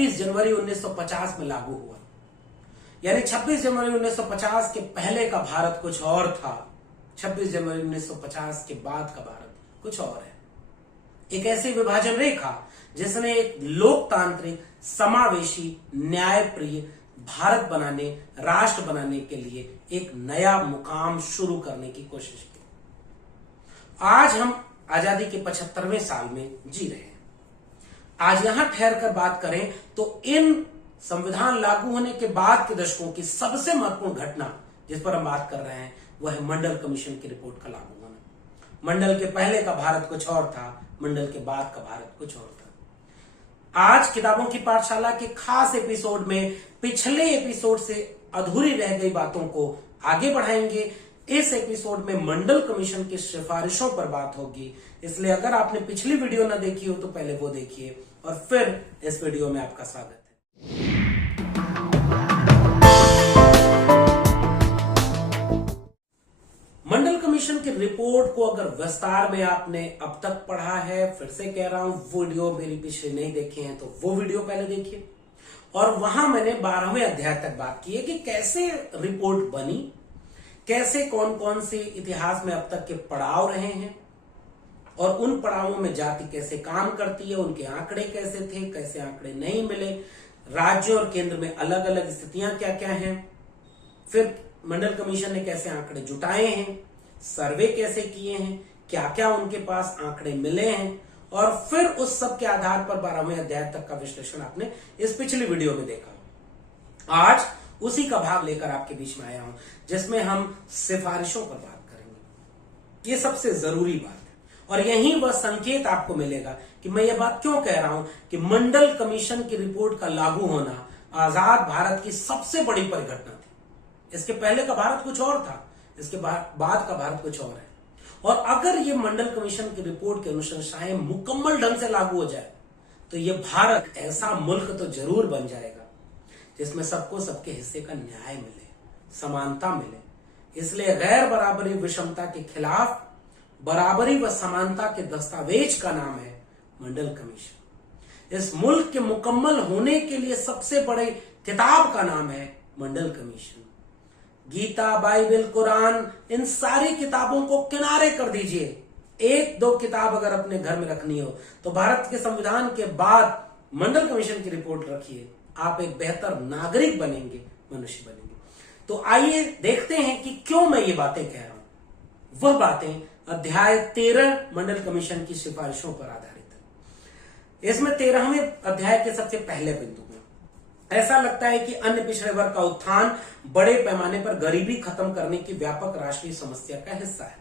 26 जनवरी 1950 में लागू हुआ। यानी 26 जनवरी 1950 के पहले का भारत कुछ और था, 26 जनवरी 1950 के बाद का भारत कुछ और है। एक ऐसी विभाजन रेखा जिसने एक लोकतांत्रिक, समावेशी, न्यायप्रिय भारत बनाने, राष्ट्र बनाने के लिए एक नया मुकाम शुरू करने की कोशिश की। आज हम आजादी के 75वें साल में जी रहे हैं। आज यहां ठहर कर बात करें तो इन संविधान लागू होने के बाद के दशकों की सबसे महत्वपूर्ण घटना जिस पर हम बात कर रहे हैं वह है मंडल कमीशन की रिपोर्ट का लागू होना। मंडल के पहले का भारत कुछ और था, मंडल के बाद का भारत कुछ और था। आज किताबों की पाठशाला के खास एपिसोड में पिछले एपिसोड से अधूरी रह गई बातों को आगे बढ़ाएंगे। इस एपिसोड में मंडल कमीशन की सिफारिशों पर बात होगी, इसलिए अगर आपने पिछली वीडियो न देखी हो तो पहले वो देखिए और फिर इस वीडियो में आपका स्वागत है। मंडल कमीशन की रिपोर्ट को अगर विस्तार में आपने अब तक पढ़ा है, फिर से कह रहा हूं, वीडियो मेरी पिछले नहीं देखे हैं तो वो वीडियो पहले देखिए। और वहां मैंने 12वें अध्याय तक बात की है कि कैसे रिपोर्ट बनी, कैसे कौन कौन से इतिहास में अब तक के पड़ाव रहे हैं और उन पड़ावों में जाति कैसे काम करती है, उनके आंकड़े कैसे थे, कैसे आंकड़े नहीं मिले, राज्यों और केंद्र में अलग अलग स्थितियां क्या क्या हैं, फिर मंडल कमीशन ने कैसे आंकड़े जुटाए हैं, सर्वे कैसे किए हैं, क्या क्या उनके पास आंकड़े मिले हैं, और फिर उस सब के आधार पर 12वें अध्याय तक का विश्लेषण आपने इस पिछली वीडियो में देखा। आज उसी का भाग लेकर आपके बीच में आया हूं जिसमें हम सिफारिशों पर बात करेंगे। ये सबसे जरूरी बात है और यही वह संकेत आपको मिलेगा कि मैं ये बात क्यों कह रहा हूं कि मंडल कमीशन की रिपोर्ट का लागू होना आजाद भारत की सबसे बड़ी परिघटना थी। इसके पहले का भारत कुछ और था, इसके बाद का भारत कुछ और है। और अगर ये मंडल कमीशन की रिपोर्ट की अनुशंसाएं मुकम्मल ढंग से लागू हो जाए तो ये भारत ऐसा मुल्क तो जरूर बन जाएगा जिसमें सबको सबके हिस्से का न्याय मिले, समानता मिले। इसलिए गैर बराबरी विषमता के खिलाफ बराबरी व समानता के दस्तावेज का नाम है मंडल कमीशन। इस मुल्क के मुकम्मल होने के लिए सबसे बड़े किताब का नाम है मंडल कमीशन। गीता, बाइबल, कुरान, इन सारी किताबों को किनारे कर दीजिए। एक दो किताब अगर अपने घर में रखनी हो तो भारत के संविधान के बाद मंडल कमीशन की रिपोर्ट रखिए। आप एक बेहतर नागरिक बनेंगे, मनुष्य बनेंगे। तो आइए देखते हैं कि क्यों मैं ये बातें कह रहा हूं। वह बातें अध्याय 13 मंडल कमीशन की सिफारिशों पर आधारित है। इसमें 13वें अध्याय के सबसे पहले बिंदु में ऐसा लगता है कि अन्य पिछड़े वर्ग का उत्थान बड़े पैमाने पर गरीबी खत्म करने की व्यापक राष्ट्रीय समस्या का हिस्सा है।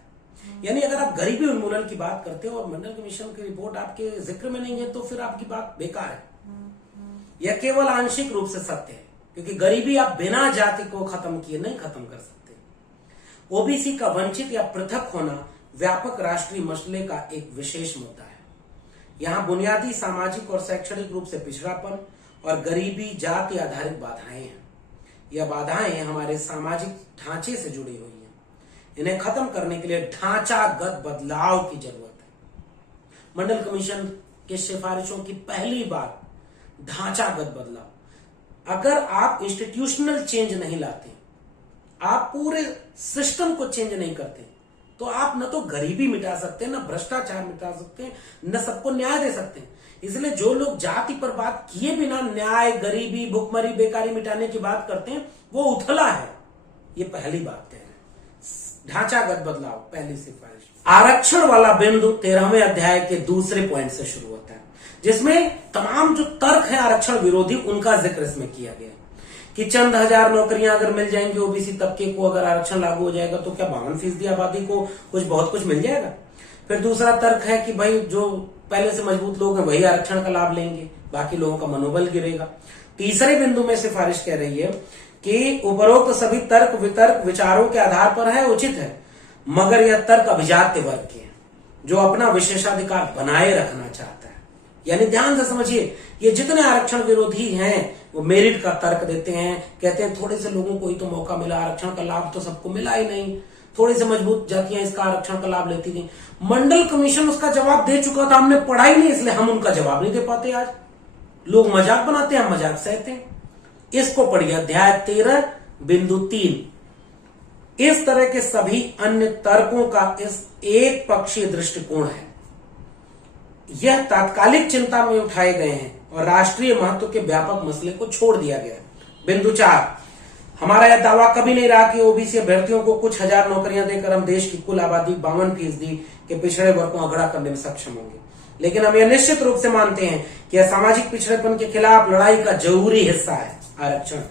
यानी अगर आप गरीबी उन्मूलन की बात करते हो और मंडल कमीशन की रिपोर्ट आपके जिक्र में नहीं है तो फिर आपकी बात बेकार है। यह केवल आंशिक रूप से सत्य है क्योंकि गरीबी आप बिना जाति को खत्म किए नहीं खत्म कर सकते। ओबीसी का वंचित या पृथक होना व्यापक राष्ट्रीय मसले का एक विशेष मुद्दा है। यहाँ बुनियादी सामाजिक और शैक्षणिक रूप से पिछड़ापन और गरीबी जाति आधारित बाधाएं हैं। यह बाधाएं हमारे सामाजिक ढांचे से जुड़ी हुई हैं। इन्हें खत्म करने के लिए ढांचागत बदलाव की जरूरत है। मंडल कमीशन के सिफारिशों की पहली बात ढांचागत बदलाव। अगर आप इंस्टीट्यूशनल चेंज नहीं लाते, आप पूरे सिस्टम को चेंज नहीं करते तो आप न तो गरीबी मिटा सकते हैं, न भ्रष्टाचार मिटा सकते हैं, न सबको न्याय दे सकते हैं। इसलिए जो लोग जाति पर बात किए बिना न्याय, गरीबी, भुखमरी, बेकारी मिटाने की बात करते हैं वो उथला है। ये पहली बात कह रहे हैं, ढांचागत बदलाव, पहली सिफारिश। आरक्षण वाला बिंदु 13वें अध्याय के दूसरे पॉइंट से शुरू होता है जिसमें तमाम जो तर्क है आरक्षण विरोधी उनका जिक्र इसमें किया गया कि चंद हजार नौकरियां अगर मिल जाएंगी ओबीसी तबके को, अगर आरक्षण लागू हो जाएगा तो क्या 52% आबादी को बहुत कुछ मिल जाएगा। फिर दूसरा तर्क है कि भाई जो पहले से मजबूत लोग हैं वही आरक्षण का लाभ लेंगे, बाकी लोगों का मनोबल गिरेगा। तीसरे बिंदु में सिफारिश कह रही है कि उपरोक्त सभी तर्क वितर्क विचारों के आधार पर है, उचित है, मगर यह तर्क अभिजात्य वर्ग के हैं जो अपना विशेषाधिकार बनाए रखना चाहता है। यानी ध्यान से समझिए, ये जितने आरक्षण विरोधी हैं वो मेरिट का तर्क देते हैं, कहते हैं थोड़े से लोगों को ही तो मौका मिला, आरक्षण का लाभ तो सबको मिला ही नहीं, थोड़ी से मजबूत जातियां इसका आरक्षण का लाभ लेती थी। मंडल कमीशन उसका जवाब दे चुका था, हमने पढ़ा ही नहीं इसलिए हम उनका जवाब नहीं दे पाते। आज लोग मजाक बनाते हैं, हम मजाक सहते हैं। इसको पढ़िए, अध्याय 13.3। इस तरह के सभी अन्य तर्कों का इस एक पक्षीय दृष्टिकोण है। यह तात्कालिक चिंता में उठाए गए हैं और राष्ट्रीय महत्व के व्यापक मसले को छोड़ दिया गया। बिंदु 4, हमारा यह दावा कभी नहीं रहा कि ओबीसी अभ्यर्थियों को कुछ हजार नौकरियां देकर हम देश की कुल आबादी 52% के पिछड़े वर्ग को अगड़ा करने में सक्षम होंगे, लेकिन हम यह निश्चित रूप से मानते हैं कि यह सामाजिक पिछड़ेपन के खिलाफ लड़ाई का जरूरी हिस्सा है। आरक्षण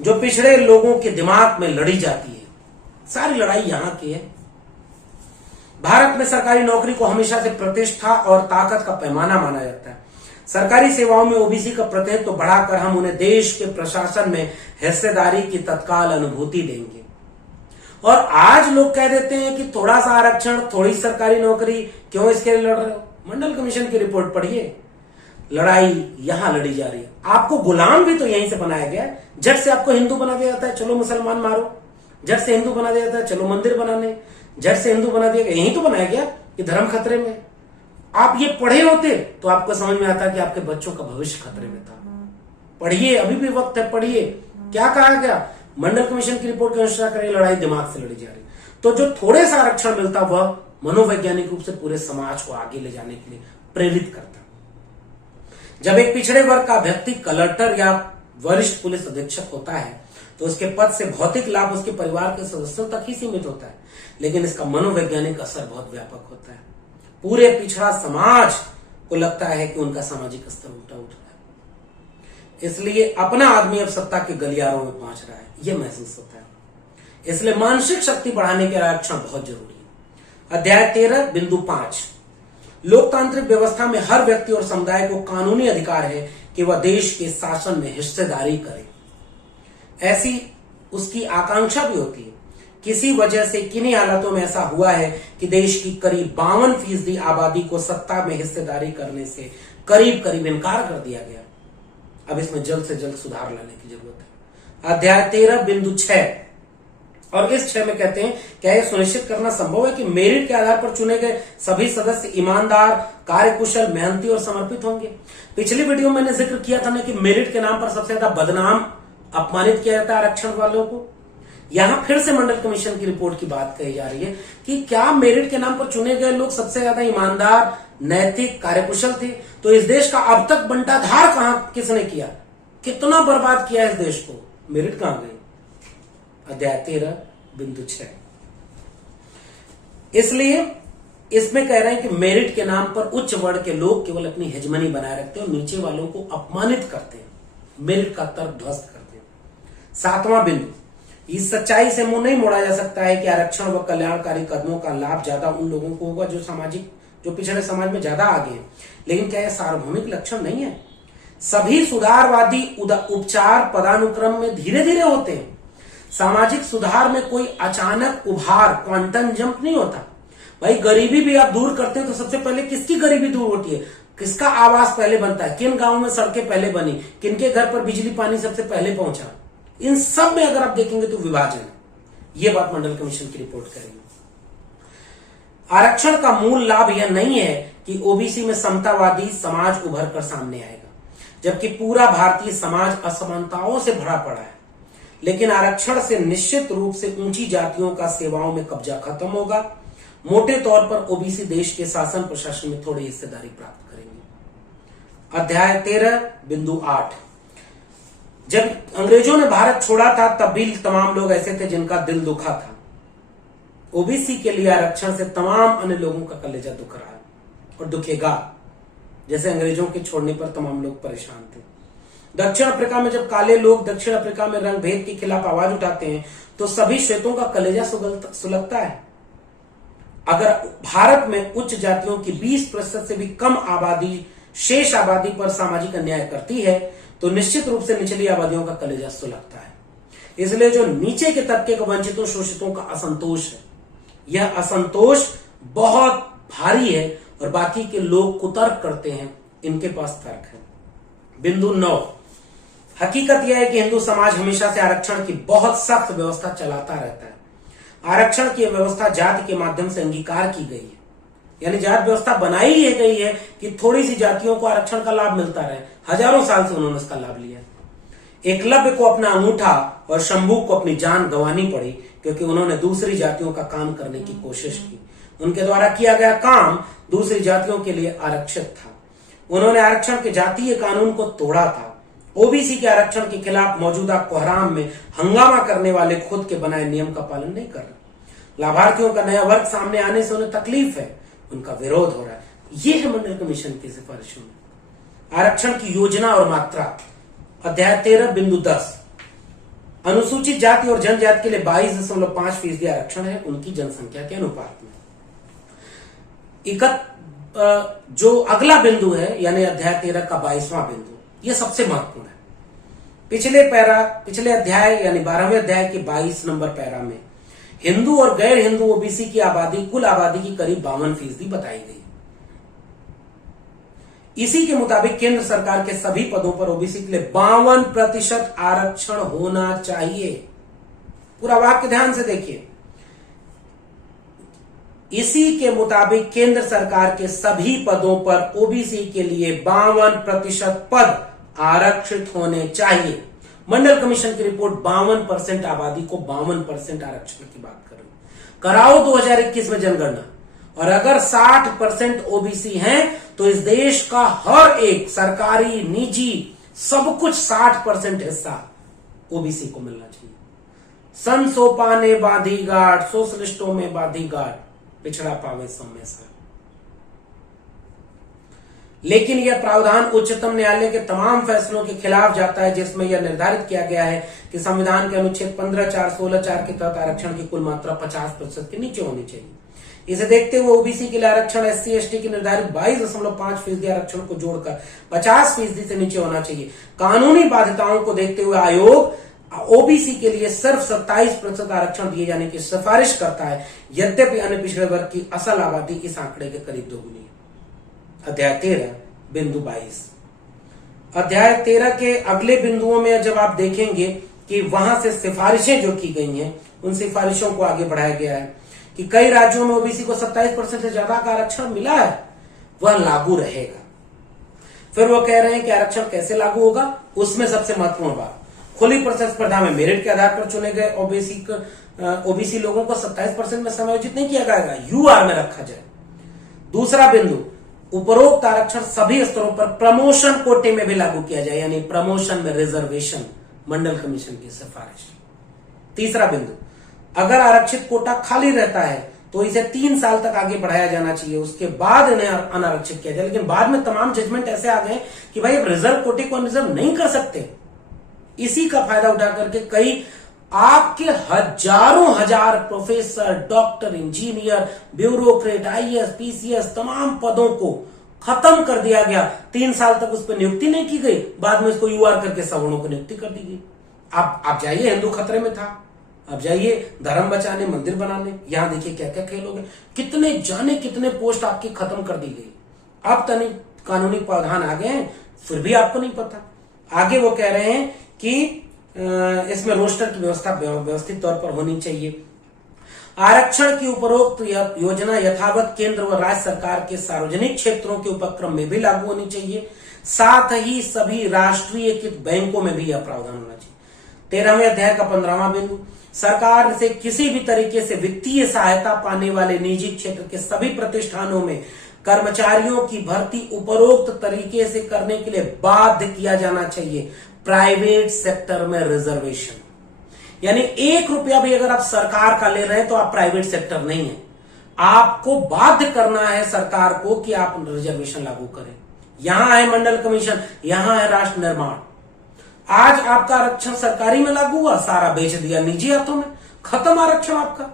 जो पिछड़े लोगों के दिमाग में लड़ी जाती है, सारी लड़ाई यहां की है। भारत में सरकारी नौकरी को हमेशा से प्रतिष्ठा और ताकत का पैमाना माना जाता है। सरकारी सेवाओं में ओबीसी का प्रतिनिधित्व बढ़ाकर हम उन्हें देश के प्रशासन में हिस्सेदारी की तत्काल अनुभूति देंगे। और आज लोग कह देते हैं कि थोड़ा सा आरक्षण, थोड़ी सरकारी नौकरी, क्यों इसके लिए लड़ रहे हो? मंडल कमीशन की रिपोर्ट पढ़िए, लड़ाई यहां लड़ी जा रही है। आपको गुलाम भी तो यहीं से बनाया गया है। झट से आपको हिंदू बना दिया जाता है, चलो मुसलमान मारो। झट से हिंदू बना दिया जाता है, चलो मंदिर बनाने। झट से हिंदू बना दिया गया, यही तो बनाया गया कि धर्म खतरे में। आप ये पढ़े होते तो आपको समझ में आता कि आपके बच्चों का भविष्य खतरे में था। पढ़िए, अभी भी वक्त है, पढ़िए। क्या कहा गया? मंडल कमीशन की रिपोर्ट की अनुशंसा करें, लड़ाई दिमाग से लड़ी जा रही। तो जो थोड़े सा आरक्षण मिलता वह मनोवैज्ञानिक रूप से पूरे समाज को आगे ले जाने के लिए प्रेरित करता। जब एक पिछड़े वर्ग का व्यक्ति कलेक्टर या वरिष्ठ पुलिस अधीक्षक होता है तो उसके पद से भौतिक लाभ उसके परिवार के सदस्यों तक ही सीमित होता है, लेकिन इसका मनोवैज्ञानिक असर बहुत व्यापक होता है। पूरे पिछड़ा समाज को लगता है कि उनका सामाजिक स्तर उल्टा उठ रहा है, इसलिए अपना आदमी अब सत्ता के गलियारों में पहुंच रहा है, यह महसूस होता है। इसलिए मानसिक शक्ति बढ़ाने के आरक्षण बहुत जरूरी है। अध्याय 13.5, लोकतांत्रिक व्यवस्था में हर व्यक्ति और समुदाय को कानूनी अधिकार है कि वह देश के शासन में हिस्सेदारी करे। ऐसी उसकी आकांक्षा भी होती है। किसी वजह से किन्हीं हालातों में ऐसा हुआ है कि देश की करीब 52% आबादी को सत्ता में हिस्सेदारी करने से करीब करीब इनकार कर दिया गया। अब इसमें जल्द से जल्द सुधार लाने की जरूरत है। अध्याय 13.6 और इस 6 में कहते हैं, क्या यह सुनिश्चित करना संभव है कि मेरिट के आधार पर चुने गए सभी सदस्य ईमानदार, कार्यकुशल, मेहनती और समर्पित होंगे? पिछली वीडियो में मैंने जिक्र किया था ना कि मेरिट के नाम पर सबसे ज्यादा बदनाम, अपमानित किया जाता है आरक्षण वालों को। यहां फिर से मंडल कमीशन की रिपोर्ट की बात कही जा रही है कि क्या मेरिट के नाम पर चुने गए लोग सबसे ज्यादा ईमानदार, नैतिक, कार्यकुशल थे? तो इस देश का अब तक बंटाधार कहां किसने किया? कितना बर्बाद किया इस देश को? मेरिट कहां गई? अध्याय 13.6। इसलिए इसमें कह रहे हैं कि मेरिट के नाम पर उच्च वर्ग के लोग केवल अपनी हेजमनी बनाए रखते हैं और नीचे वालों को अपमानित करते हैं, मेरिट का तर्क ध्वस्त करते हैं। 7वां बिंदु, इस सच्चाई से मुंह नहीं मोड़ा जा सकता है कि आरक्षण व कल्याणकारी कदमों का लाभ ज्यादा उन लोगों को होगा जो पिछड़े समाज में ज्यादा आगे हैं। लेकिन क्या यह सार्वभौमिक लक्षण नहीं है? सभी सुधारवादी उपचार पदानुक्रम में धीरे धीरे होते हैं। सामाजिक सुधार में कोई अचानक उभार, क्वांटम जंप नहीं होता। भाई, गरीबी भी आप दूर करते हैं तो सबसे पहले किसकी गरीबी दूर होती है? किसका आवास पहले बनता है? किन गांवों में सड़कें पहले बनी? किनके घर पर बिजली पानी सबसे पहले पहुंचा? इन सब में अगर आप देखेंगे तो विभाजन है। यह बात मंडल कमीशन की रिपोर्ट करेगी। आरक्षण का मूल लाभ यह नहीं है कि ओबीसी में समतावादी समाज उभर कर सामने आएगा, जबकि पूरा भारतीय समाज असमानताओं से भरा पड़ा है। लेकिन आरक्षण से निश्चित रूप से ऊंची जातियों का सेवाओं में कब्जा खत्म होगा। मोटे तौर पर ओबीसी देश के शासन प्रशासन में थोड़ी हिस्सेदारी प्राप्त करेंगे। अध्याय 13.8, जब अंग्रेजों ने भारत छोड़ा था तब भी तमाम लोग ऐसे थे जिनका दिल दुखा था। ओबीसी के लिए आरक्षण से तमाम अन्य लोगों का कलेजा दुख रहा है और दुखेगा, जैसे अंग्रेजों के छोड़ने पर तमाम लोग परेशान थे। दक्षिण अफ्रीका में जब काले लोग दक्षिण अफ्रीका में रंग भेद के खिलाफ आवाज उठाते हैं तो सभी श्वेतों का कलेजा सुलगता है। अगर भारत में उच्च जातियों की 20% से भी कम आबादी शेष आबादी पर सामाजिक अन्याय करती है तो निश्चित रूप से निचली आबादियों का कलेजा सुलगता है। इसलिए जो नीचे के तबके को वंचितों शोषितों का असंतोष है, यह असंतोष बहुत भारी है और बाकी के लोग कुतर्क करते हैं, इनके पास तर्क है। बिंदु 9, हकीकत यह है कि हिंदू समाज हमेशा से आरक्षण की बहुत सख्त व्यवस्था चलाता रहता है। आरक्षण की व्यवस्था जाति के माध्यम से अंगीकार की गई है। यानी जात व्यवस्था बनाई ही गई है कि थोड़ी सी जातियों को आरक्षण का लाभ मिलता रहे। हजारों साल से उन्होंने इसका लाभ लिया। एकलव्य को अपना अंगूठा और शंभू को अपनी जान गंवानी पड़ी क्योंकि उन्होंने दूसरी जातियों का काम करने की कोशिश की। उनके द्वारा किया गया काम दूसरी जातियों के लिए आरक्षित था। उन्होंने आरक्षण के जातीय कानून को तोड़ा था। ओबीसी के आरक्षण के खिलाफ मौजूदा कोहराम में हंगामा करने वाले खुद के बनाए नियम का पालन नहीं कर रहे। लाभार्थियों का नया वर्ग सामने आने से उन्हें तकलीफ है, उनका विरोध हो रहा है। यह है मंडल कमीशन की सिफारिशों में। आरक्षण की योजना और मात्रा, अध्याय 13.10 अनुसूचित जाति और जनजाति के लिए 22.5% आरक्षण है उनकी जनसंख्या के अनुपात में। जो अगला बिंदु है यानी अध्याय 13 का 22वां बिंदु, यह सबसे महत्वपूर्ण है। पिछले अध्याय यानी 12वें अध्याय के 22 नंबर पैरा में हिंदू और गैर हिंदू ओबीसी की आबादी कुल आबादी की करीब 52% बताई गई। इसी के मुताबिक केंद्र सरकार के सभी पदों पर ओबीसी के लिए 52% आरक्षण होना चाहिए। पूरा वाक्य ध्यान से देखिए। इसी के मुताबिक केंद्र सरकार के सभी पदों पर ओबीसी के लिए 52% पद आरक्षित होने चाहिए। मंडल कमीशन की रिपोर्ट 52% आबादी को 52% आरक्षण की बात कर रही है। कराओ 2021 में जनगणना, और अगर 60% ओबीसी हैं तो इस देश का हर एक सरकारी निजी सब कुछ 60% हिस्सा ओबीसी को मिलना चाहिए। संसोपा ने बांधी गांठ, सोशलिस्टों में बांधी गांठ, पिछड़ा पावे सब में सा। लेकिन यह प्रावधान उच्चतम न्यायालय के तमाम फैसलों के खिलाफ जाता है जिसमें यह निर्धारित किया गया है कि संविधान के अनुच्छेद 15(4)(16)(4) के तहत आरक्षण की कुल मात्रा 50% के नीचे होनी चाहिए। इसे देखते हुए ओबीसी के लिए आरक्षण SC/ST के निर्धारित 22.5% आरक्षण को जोड़कर 50% से नीचे होना चाहिए। कानूनी बाध्यताओं को देखते हुए आयोग ओबीसी के लिए सिर्फ 27% आरक्षण दिए जाने की सिफारिश करता है, यद्यपि अन्य पिछड़े वर्ग की असल आबादी इस आंकड़े के करीब दोगुनी है। अध्याय 13.22 अध्याय 13 के अगले बिंदुओं में जब आप देखेंगे कि वहां से सिफारिशें जो की गई हैं उन सिफारिशों को आगे बढ़ाया गया है कि कई राज्यों में ओबीसी को 27% से ज्यादा का आरक्षण मिला है, वह लागू रहेगा। फिर वो कह रहे हैं कि आरक्षण कैसे लागू होगा, उसमें सबसे महत्वपूर्ण बात, खुली प्रतिस्पर्धा में मेरिट के आधार पर चुने गए ओबीसी लोगों को 27% में समायोजित नहीं किया जाएगा, यूआर में रखा जाए। दूसरा बिंदु, उपरोक्त आरक्षण सभी स्तरों पर प्रमोशन कोटे में भी लागू किया जाए, यानी प्रमोशन में रिजर्वेशन, मंडल कमीशन की सिफारिश। तीसरा बिंदु, अगर आरक्षित कोटा खाली रहता है तो इसे 3 साल तक आगे बढ़ाया जाना चाहिए, उसके बाद इन्हें अनारक्षित किया जाए। लेकिन बाद में तमाम जजमेंट ऐसे आ गए कि भाई अब रिजर्व कोटे को रिजर्व नहीं कर सकते। इसी का फायदा उठा करके कई आपके हजारों हजार professor, doctor, engineer, bureaucrat, IAS, PCS तमाम पदों को खत्म कर दिया गया। 3 साल तक उस पर नियुक्ति नहीं की गई, बाद में इसको यूआर करके सवर्णों को नियुक्ति कर दी गई। आप जाइए, हिंदू खतरे में था, अब जाइए धर्म बचाने, मंदिर बनाने, यहां देखिए क्या क्या खेल हो गए, कितने पोस्ट आपकी खत्म कर दी गई। अब तनी कानूनी प्रावधान आ गए हैं, फिर भी आपको नहीं पता। आगे वो कह रहे हैं कि इसमें रोस्टर की व्यवस्था व्यवस्थित तौर पर होनी चाहिए। आरक्षण की उपरोक्त योजना यथावत केंद्र व राज्य सरकार के सार्वजनिक क्षेत्रों के उपक्रम में भी लागू होनी चाहिए। साथ ही सभी राष्ट्रीयकृत बैंकों में भी यह प्रावधान होना चाहिए। 13वें अध्याय का 15वां बिंदु, सरकार से किसी भी तरीके से वित्तीय सहायता पाने वाले निजी क्षेत्र के सभी प्रतिष्ठानों में कर्मचारियों की भर्ती उपरोक्त तरीके से करने के लिए बाध्य किया जाना चाहिए। प्राइवेट सेक्टर में रिजर्वेशन, यानी 1 रुपया भी अगर आप सरकार का ले रहे हैं तो आप प्राइवेट सेक्टर नहीं है, आपको बाध्य करना है सरकार को कि आप रिजर्वेशन लागू करें। यहां है मंडल कमीशन, यहां है राष्ट्र निर्माण। आज आपका आरक्षण सरकारी में लागू हुआ, सारा बेच दिया निजी हाथों में, खत्म आरक्षण आपका।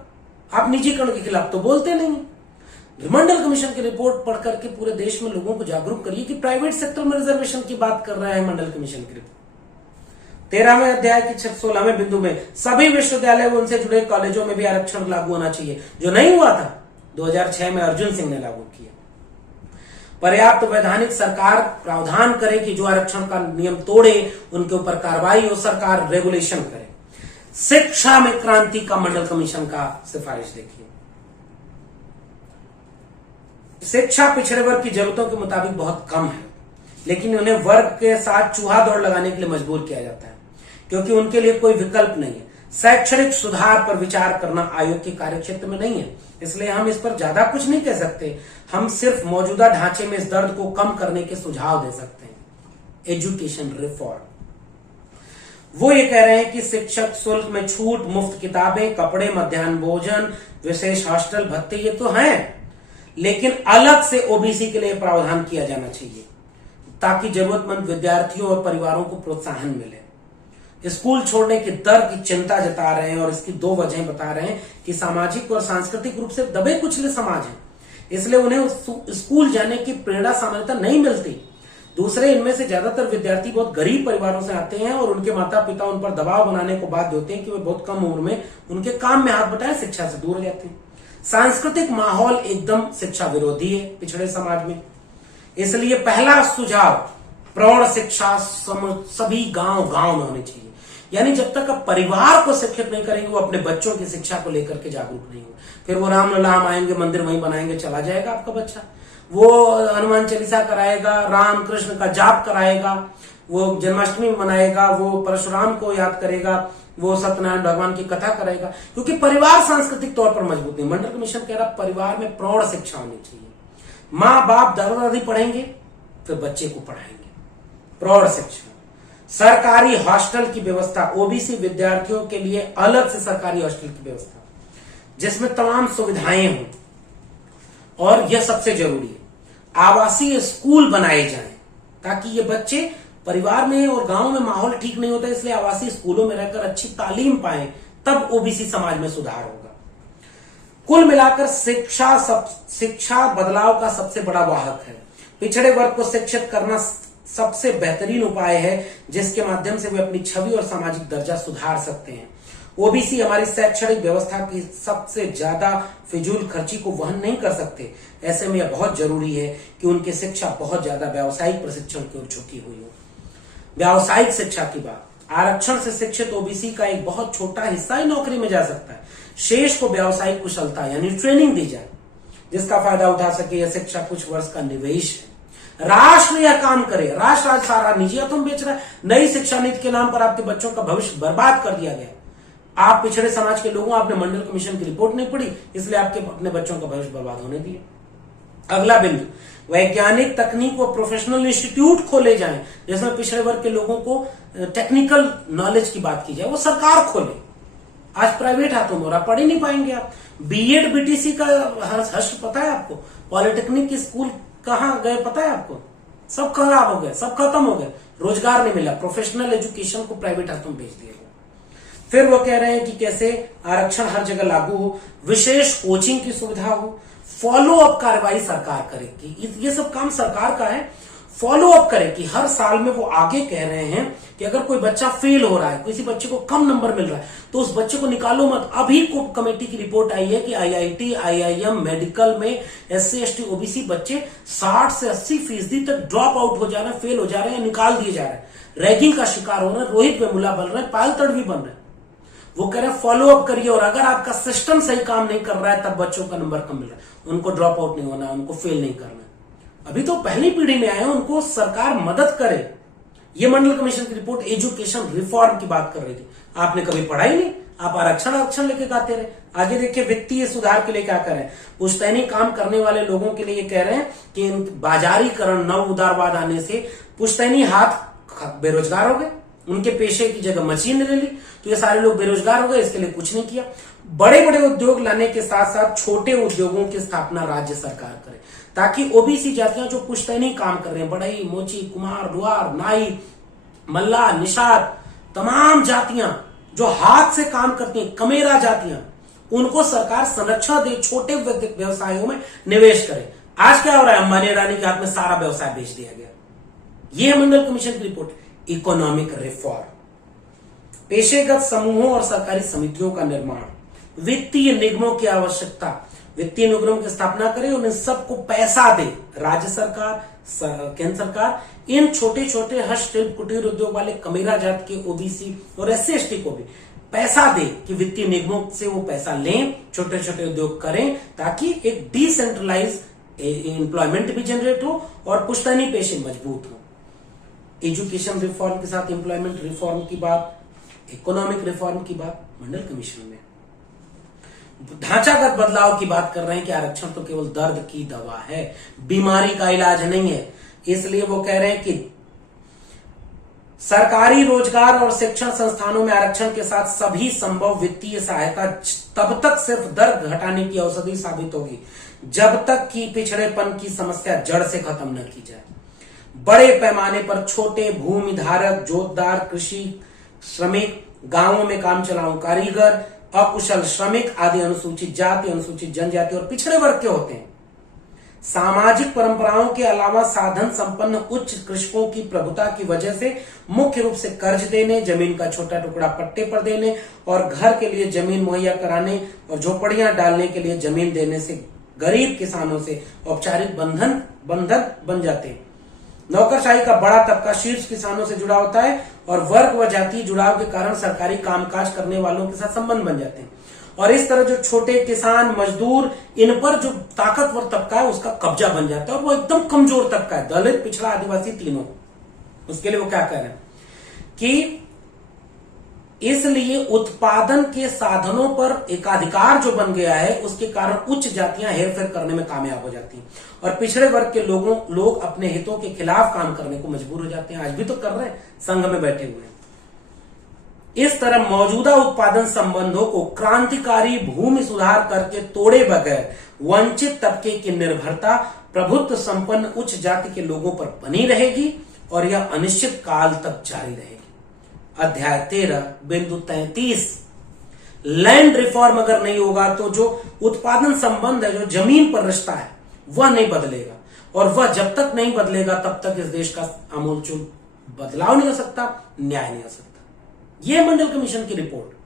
आप निजीकरण के खिलाफ तो बोलते नहीं है। मंडल कमीशन की रिपोर्ट पढ़ करके पूरे देश में लोगों को जागरूक करिए कि प्राइवेट सेक्टर में रिजर्वेशन की बात कर रहा है मंडल कमीशन की रिपोर्ट। 13वें अध्याय के 16वें बिंदु में सभी विश्वविद्यालय व उनसे जुड़े कॉलेजों में भी आरक्षण लागू होना चाहिए, जो नहीं हुआ था 2006 में अर्जुन सिंह ने लागू किया। पर्याप्त वैधानिक सरकार प्रावधान करे कि जो आरक्षण का नियम तोड़े उनके ऊपर कार्रवाई हो, सरकार रेगुलेशन करे। शिक्षा में क्रांति का मंडल कमीशन का सिफारिश देखिए। शिक्षा पिछड़े वर्ग की जरूरतों के मुताबिक बहुत कम है, लेकिन उन्हें वर्ग के साथ चूहा दौड़ लगाने के लिए मजबूर किया जाता है, क्योंकि उनके लिए कोई विकल्प नहीं है। शैक्षणिक सुधार पर विचार करना आयोग के कार्यक्षेत्र में नहीं है, इसलिए हम इस पर ज्यादा कुछ नहीं कह सकते। हम सिर्फ मौजूदा ढांचे में इस दर्द को कम करने के सुझाव दे सकते हैं। एजुकेशन रिफॉर्म, वो ये कह रहे हैं कि शिक्षक शुल्क में छूट, मुफ्त किताबें, कपड़े, मध्याह्न भोजन, विशेष हॉस्टल भत्ते, ये तो हैं, लेकिन अलग से ओबीसी के लिए प्रावधान किया जाना चाहिए ताकि जरूरतमंद विद्यार्थियों और परिवारों को प्रोत्साहन मिले। स्कूल छोड़ने की दर की चिंता जता रहे हैं और इसकी दो वजह बता रहे हैं कि सामाजिक और सांस्कृतिक रूप से दबे कुचले समाज हैं, इसलिए उन्हें स्कूल जाने की प्रेरणा सामान्यतः नहीं मिलती। दूसरे, इनमें से ज्यादातर विद्यार्थी बहुत गरीब परिवारों से आते हैं और उनके माता पिता उन पर दबाव बनाने को बाध्य होते हैं कि वे बहुत कम उम्र में उनके काम में हाथ बटाएं, शिक्षा से दूर हो जाते हैं। सांस्कृतिक माहौल एकदम शिक्षा विरोधी है पिछड़े समाज में, इसलिए पहला सुझाव प्रौढ़ शिक्षा सभी गांव गांव में होनी चाहिए। यानी जब तक आप परिवार को शिक्षित नहीं करेंगे, वो अपने बच्चों की शिक्षा को लेकर के जागरूक नहीं होंगे। फिर वो रामलला हम आएंगे, मंदिर वहीं बनाएंगे, चला जाएगा आपका बच्चा। वो हनुमान चालीसा कराएगा, राम कृष्ण का जाप कराएगा, वो जन्माष्टमी मनाएगा, वो परशुराम को याद करेगा, वो सत्यनारायण भगवान की कथा करेगा, क्योंकि परिवार सांस्कृतिक तौर पर मजबूत नहीं। मंडल कमीशन कह रहा परिवार में प्रौढ़ शिक्षा होनी चाहिए। माँ बाप दादा दादी पढ़ेंगे, फिर बच्चे को पढ़ाएंगे। प्रौढ़ शिक्षा, सरकारी हॉस्टल की व्यवस्था, ओबीसी विद्यार्थियों के लिए अलग से सरकारी हॉस्टल की व्यवस्था जिसमें तमाम सुविधाएं हों, और यह सबसे जरूरी है आवासीय स्कूल बनाए जाएं ताकि ये बच्चे परिवार में और गांव में माहौल ठीक नहीं होता, इसलिए आवासीय स्कूलों में रहकर अच्छी तालीम पाएं, तब ओबीसी समाज में सुधार होगा। कुल मिलाकर शिक्षा बदलाव का सबसे बड़ा वाहक है। पिछड़े वर्ग को शिक्षित करना सबसे बेहतरीन उपाय है जिसके माध्यम से वे अपनी छवि और सामाजिक दर्जा सुधार सकते हैं। ओबीसी हमारी शैक्षणिक व्यवस्था की सबसे ज्यादा फिजूल खर्ची को वहन नहीं कर सकते। ऐसे में यह बहुत जरूरी है कि उनकी शिक्षा बहुत ज्यादा व्यावसायिक प्रशिक्षण की ओर झुकी हुई हो। व्यावसायिक शिक्षा की बात, आरक्षण से शिक्षित ओबीसी का एक बहुत छोटा हिस्सा ही नौकरी में जा सकता है। शेष को व्यावसायिक कुशलता यानी ट्रेनिंग दी जाए जिसका फायदा उठा सके। यह शिक्षा कुछ वर्ष का निवेश है। राष्ट्र यह काम करे। राष्ट्र आज सारा निजी तुम बेच रहा है। नई शिक्षा नीति के नाम पर आपके बच्चों का भविष्य बर्बाद कर दिया गया। आप पिछड़े समाज के लोगों, आपने मंडल कमीशन की रिपोर्ट नहीं पढ़ी, इसलिए आपके अपने बच्चों का भविष्य बर्बाद होने दिया। अगला बिंदु, वैज्ञानिक तकनीक व प्रोफेशनल इंस्टीट्यूट खोले जाएं जिसमें पिछड़े वर्ग के लोगों को टेक्निकल नॉलेज की बात की जाए। वो सरकार खोले। आज प्राइवेट हाथों में, और आप पढ़ ही नहीं पाएंगे। आप बीएड बीटीसी का हर्ष पता है आपको? पॉलिटेक्निक की स्कूल कहां गए पता है आपको? सब खराब हो गए, सब खत्म हो गए, रोजगार नहीं मिला। प्रोफेशनल एजुकेशन को प्राइवेट हाथों में भेज दिया गया। फिर वो कह रहे हैं कि कैसे आरक्षण हर जगह लागू हो, विशेष कोचिंग की सुविधा हो, फॉलो अप कार्रवाई सरकार करेगी। ये सब काम सरकार का है। फॉलो अप करे कि हर साल में वो आगे कह रहे हैं कि अगर कोई बच्चा फेल हो रहा है, किसी बच्चे को कम नंबर मिल रहा है, तो उस बच्चे को निकालो मत। अभी को कमेटी की रिपोर्ट आई है कि आईआईटी, आईआईएम, मेडिकल में एससी एसटी ओबीसी बच्चे 60 से 80% तक ड्रॉप आउट हो जा रहे हैं, फेल हो जा रहे हैं, निकाल दिए जा रहे हैं, रैगिंग का शिकार हो रहे हैं, रोहित वेमुला बन रहे हैं, पायल तड़वी बन रहे हैं। वो कह रहे हैं फॉलो अप करिए, और अगर आपका सिस्टम सही काम नहीं कर रहा है तब बच्चों का नंबर कम मिल रहा है, उनको ड्रॉप आउट नहीं होना, उनको फेल नहीं करना। अभी तो पहली पीढ़ी में आए हैं, उनको सरकार मदद करे। ये मंडल कमीशन की रिपोर्ट एजुकेशन रिफॉर्म की बात कर रही थी। आपने कभी पढ़ा ही नहीं, आप आरक्षण लेके गाते रहे। आगे देखिए वित्तीय सुधार के लिए क्या करें। पुश्तैनी काम करने वाले लोगों के लिए ये कह रहे हैं कि बाजारीकरण, नव उदारवाद आने से पुश्तैनी हाथ बेरोजगार हो गए, उनके पेशे की जगह मशीन ले ली, तो ये सारे लोग बेरोजगार हो गए। इसके लिए कुछ नहीं किया। बड़े बड़े उद्योग लाने के साथ साथ छोटे उद्योगों की स्थापना राज्य सरकार करे ताकि ओबीसी जातियां जो पुश्तैनी काम कर रहे हैं, बढ़ई, मोची, कुमार, दुआर, नाई, मल्ला, निषाद, तमाम जातियां जो हाथ से काम करती हैं, कमेरा जातियां, उनको सरकार संरक्षण दे, छोटे व्यवसायों में निवेश करे। आज क्या हो रहा है? अंबानी अडानी के हाथ में सारा व्यवसाय बेच दिया गया। यह मंडल कमीशन की रिपोर्ट। इकोनॉमिक रिफॉर्म, पेशेगत समूहों और सरकारी समितियों का निर्माण, वित्तीय निगमों की आवश्यकता, वित्तीय निगमों की स्थापना करे, उन्हें सबको पैसा दे। राज्य सरकार, केंद्र सरकार इन छोटे छोटे हस्तशिल्प, कुटीर उद्योग वाले कमेरा जात के ओबीसी और एससी एसटी को भी पैसा दे कि वित्तीय निगमों से वो पैसा लें, छोटे छोटे उद्योग करें, ताकि एक डिसेंट्रलाइज एम्प्लॉयमेंट भी जनरेट हो और पुश्तैनी पेशे मजबूत हो। एजुकेशन रिफॉर्म के साथ एम्प्लॉयमेंट रिफॉर्म की बात, इकोनॉमिक रिफॉर्म की बात मंडल कमीशन में। ढांचागत बदलाव की बात कर रहे हैं कि आरक्षण तो केवल दर्द की दवा है, बीमारी का इलाज नहीं है। इसलिए वो कह रहे हैं कि सरकारी रोजगार और शिक्षण संस्थानों में आरक्षण के साथ सभी संभव वित्तीय सहायता तब तक सिर्फ दर्द घटाने की औषधि साबित होगी जब तक कि पिछड़ेपन की समस्या जड़ से खत्म न की जाए। बड़े पैमाने पर छोटे भूमि धारक, जोतदार, कृषि श्रमिक, गांवों में काम चलाऊ कारीगर, अकुशल श्रमिक आदि अनुसूचित जाति, अनुसूचित जनजाति और पिछड़े वर्ग के होते हैं। सामाजिक परंपराओं के अलावा साधन संपन्न उच्च कृषकों की प्रभुता की वजह से मुख्य रूप से कर्ज देने, जमीन का छोटा टुकड़ा पट्टे पर देने और घर के लिए जमीन मुहैया कराने और झोपड़ियां डालने के लिए जमीन देने से गरीब किसानों से औपचारिक बंधन बन जाते हैं। नौकरशाही का बड़ा तबका शीर्ष किसानों से जुड़ा होता है और वर्ग व जातीय जुड़ाव के कारण सरकारी कामकाज करने वालों के साथ संबंध बन जाते हैं। और इस तरह जो छोटे किसान, मजदूर, इन पर जो ताकतवर तबका है उसका कब्जा बन जाता है और वो एकदम कमजोर तबका है, दलित, पिछड़ा, आदिवासी तीनों। उसके लिए वो क्या कह रहे हैं कि इसलिए उत्पादन के साधनों पर एकाधिकार जो बन गया है उसके कारण उच्च जातियां हेरफेर करने में कामयाब हो जाती हैं और पिछड़े वर्ग के लोग अपने हितों के खिलाफ काम करने को मजबूर हो जाते हैं। आज भी तो कर रहे हैं, संघ में बैठे हुए हैं। इस तरह मौजूदा उत्पादन संबंधों को क्रांतिकारी भूमि सुधार करके तोड़े बगैर वंचित तबके की निर्भरता प्रभुत्व संपन्न उच्च जाति के लोगों पर बनी रहेगी और यह अनिश्चित काल तक जारी रहेगी। अध्याय 13 बिंदु 33, लैंड रिफॉर्म अगर नहीं होगा तो जो उत्पादन संबंध है, जो जमीन पर रिश्ता है, वह नहीं बदलेगा और वह जब तक नहीं बदलेगा तब तक इस देश का आमूलचूल बदलाव नहीं हो सकता, न्याय नहीं हो सकता। यह मंडल कमीशन की रिपोर्ट।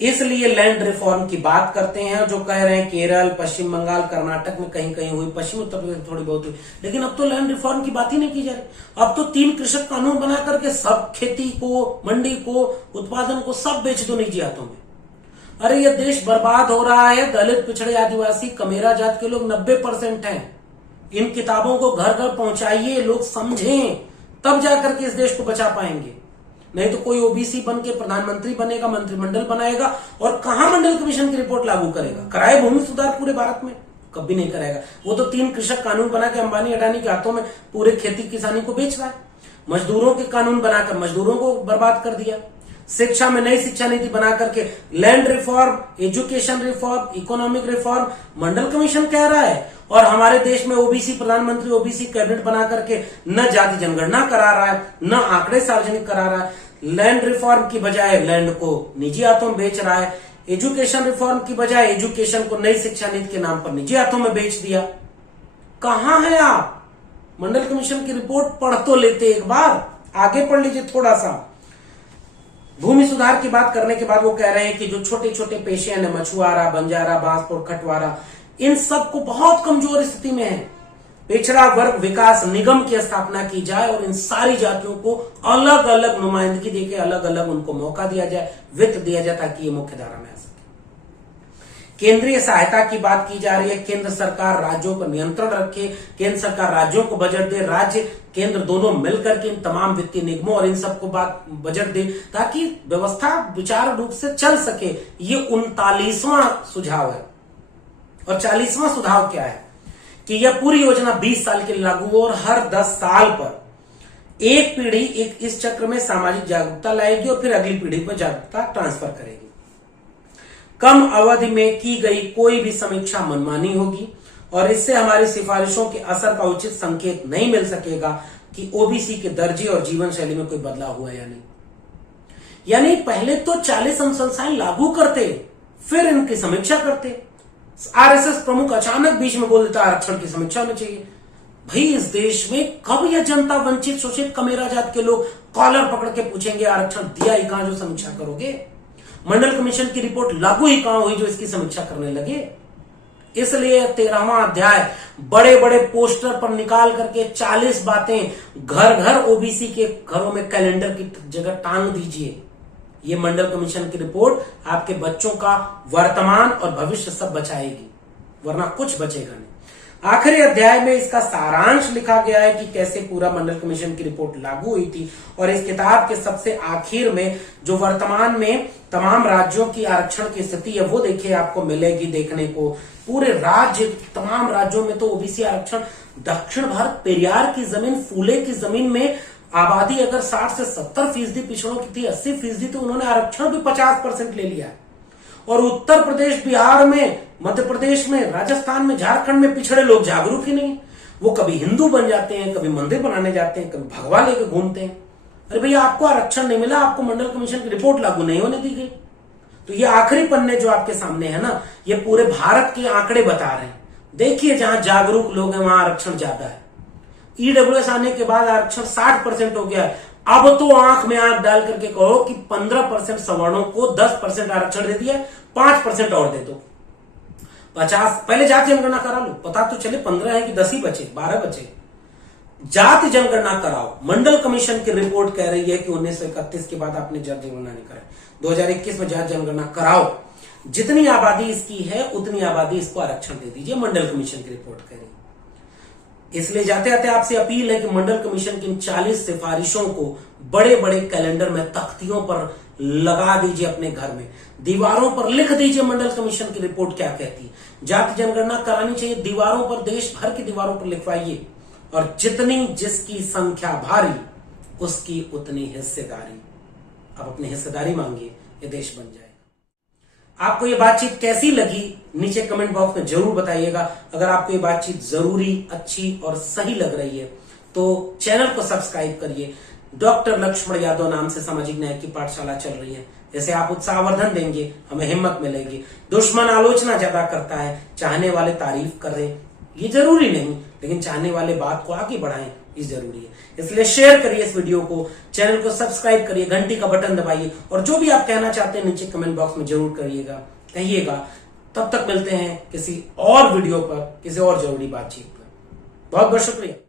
इसलिए लैंड रिफॉर्म की बात करते हैं जो कह रहे हैं केरल, पश्चिम बंगाल, कर्नाटक में कहीं कहीं हुई, पश्चिम उत्तर प्रदेश थोड़ी बहुत हुई, लेकिन अब तो लैंड रिफॉर्म की बात ही नहीं की जा रही। अब तो 3 कृषक कानून बना करके सब खेती को, मंडी को, उत्पादन को सब बेच दो निजी हाथों में। अरे ये देश बर्बाद हो रहा है। दलित, पिछड़े, आदिवासी, कमेरा जात के लोग 90% हैं। इन किताबों को घर घर पहुंचाइए, लोग समझें, तब जाकर के इस देश को बचा पाएंगे। नहीं तो कोई ओबीसी बन के प्रधानमंत्री बनेगा, मंत्रिमंडल बनाएगा और कहां मंडल कमीशन की रिपोर्ट लागू करेगा? कराए भूमि सुधार पूरे भारत में? कभी नहीं कराएगा। वो तो 3 कृषक कानून बना के अंबानी अडानी के हाथों में पूरे खेती किसानी को बेच रहा है। मजदूरों के कानून बनाकर मजदूरों को बर्बाद कर दिया। शिक्षा में नई शिक्षा नीति बना करके land reform, education reform, economic reform Mandal commission कह रहा है और हमारे देश में ओबीसी प्रधानमंत्री, ओबीसी कैबिनेट बना करके न जाति जनगणना करा रहा है, न आंकड़े सार्वजनिक करा रहा है। लैंड रिफॉर्म की बजाय लैंड को निजी हाथों में बेच रहा है। एजुकेशन रिफॉर्म की बजाय एजुकेशन को नई शिक्षा नीति के नाम पर निजी हाथों में बेच दिया। कहां है आप? मंडल कमीशन की रिपोर्ट पढ़ तो लेते, एक बार आगे पढ़ लीजिए थोड़ा सा। भूमि सुधार की बात करने के बाद वो कह रहे हैं कि जो छोटे छोटे पेशे हैं, मछुआरा, बंजारा, बांसपुर, खटवारा, इन सबको बहुत कमजोर स्थिति में है। पिछड़ा वर्ग विकास निगम की स्थापना की जाए और इन सारी जातियों को अलग अलग नुमाइंदगी देके अलग अलग उनको मौका दिया जाए, वित्त दिया जाए ताकि ये मुख्य धारा में आ सके। केंद्रीय सहायता की बात की जा रही है। केंद्र सरकार राज्यों पर नियंत्रण रखे, केंद्र सरकार राज्यों को बजट दे, राज्य केंद्र दोनों मिलकर के इन तमाम वित्तीय निगमों और इन सबको बजट दे ताकि व्यवस्था विचार रूप से चल सके। ये 39वां सुझाव है। और 40वां सुझाव क्या है कि यह पूरी योजना 20 साल के लिए लागू हो और हर 10 साल पर एक पीढ़ी एक इस चक्र में सामाजिक जागरूकता लाएगी और फिर अगली पीढ़ी पर जागरूकता ट्रांसफर करेगी। कम अवधि में की गई कोई भी समीक्षा मनमानी होगी और इससे हमारी सिफारिशों के असर का उचित संकेत नहीं मिल सकेगा कि ओबीसी के दर्जे और जीवन शैली में कोई बदलाव हुआ या नहीं। यानी पहले तो 40 अनुशंसाएं लागू करते, फिर इनकी समीक्षा करते। आरएसएस प्रमुख अचानक बीच में बोल देता आरक्षण की समीक्षा होनी चाहिए। भाई इस देश में कब यह जनता, वंचित, शोषित, कमेरा जात के लोग कॉलर पकड़ के पूछेंगे आरक्षण दिया ही कहां जो समीक्षा करोगे? मंडल कमीशन की रिपोर्ट लागू ही कहां हुई जो इसकी समीक्षा करने लगे? इसलिए 13वां अध्याय बड़े बड़े पोस्टर पर निकाल करके 40 बातें घर घर ओबीसी के घरों में कैलेंडर की जगह टांग दीजिए। ये मंडल कमीशन की रिपोर्ट आपके बच्चों का वर्तमान और भविष्य सब बचाएगी, वरना कुछ बचेगा नहीं। आखिरी अध्याय में इसका सारांश लिखा गया है कि कैसे पूरा मंडल कमीशन की रिपोर्ट लागू हुई थी। और इस किताब के सबसे आखिर में जो वर्तमान में तमाम राज्यों की आरक्षण की स्थिति है वो देखिए आपको मिलेगी देखने को। पूरे राज्य, तमाम राज्यों में तो ओबीसी आरक्षण, दक्षिण भारत पेरियार की जमीन, फूले की जमीन में आबादी अगर 60 से 70% पिछड़ों की थी, 80%, तो उन्होंने आरक्षण भी 50% ले लिया। और उत्तर प्रदेश, बिहार में, मध्य प्रदेश में, राजस्थान में, झारखंड में पिछड़े लोग जागरूक ही नहीं। वो कभी हिंदू बन जाते हैं, कभी मंदिर बनाने जाते हैं, कभी भगवा लेके घूमते हैं। अरे भैया, आपको आरक्षण नहीं मिला, आपको मंडल कमीशन की रिपोर्ट लागू नहीं होने दी गई। तो ये आखिरी पन्ने जो आपके सामने है ना, ये पूरे भारत के आंकड़े बता रहे हैं। देखिए, जहां जागरूक लोग हैं वहां आरक्षण ज्यादा है। ईडब्ल्यूएस आने के बाद आरक्षण 60% हो गया है। अब तो आंख में आंख डाल करके कहो कि 15% सवर्णों को 10% आरक्षण दे दिया, 5% और दे दो। 50 पहले जाति जनगणना करा लो, पता तो चले 15 है कि 10 ही बचे, 12 बचे। जाति जनगणना कराओ। मंडल कमीशन की रिपोर्ट कह रही है कि 1931 के बाद आपने जाति जनगणना नहीं कराई, 2021 में जाति जनगणना कराओ। जितनी आबादी इसकी है उतनी आबादी इसको आरक्षण दे दीजिए, मंडल कमीशन की रिपोर्ट कह रही है। इसलिए जाते जाते आपसे अपील है कि मंडल कमीशन की इन 40 सिफारिशों को बड़े बड़े कैलेंडर में, तख्तियों पर लगा दीजिए, अपने घर में दीवारों पर लिख दीजिए मंडल कमीशन की रिपोर्ट क्या कहती है। जाति जनगणना करानी चाहिए, दीवारों पर, देश भर की दीवारों पर लिखवाइए। और जितनी जिसकी संख्या भारी उसकी उतनी हिस्सेदारी। अब अपनी हिस्सेदारी मांगिए, ये देश बन जाएगा। आपको ये बातचीत कैसी लगी नीचे कमेंट बॉक्स में जरूर बताइएगा। अगर आपको ये बातचीत जरूरी, अच्छी और सही लग रही है तो चैनल को सब्सक्राइब करिए। डॉक्टर लक्ष्मण यादव नाम से सामाजिक न्याय की पाठशाला चल रही है। जैसे आप उत्साहवर्धन देंगे हमें हिम्मत मिलेगी। दुश्मन आलोचना ज्यादा करता है, चाहने वाले तारीफ कर रहे, ये जरूरी नहीं, लेकिन चाहने वाले बात को आगे बढ़ाएं, ये जरूरी है। इसलिए शेयर करिए इस वीडियो को, चैनल को सब्सक्राइब करिए, घंटी का बटन दबाइए और जो भी आप कहना चाहते हैं नीचे कमेंट बॉक्स में जरूर करिएगा, कहिएगा। तब तक मिलते हैं किसी और वीडियो पर, किसी और जरूरी बातचीत पर। बहुत बहुत शुक्रिया।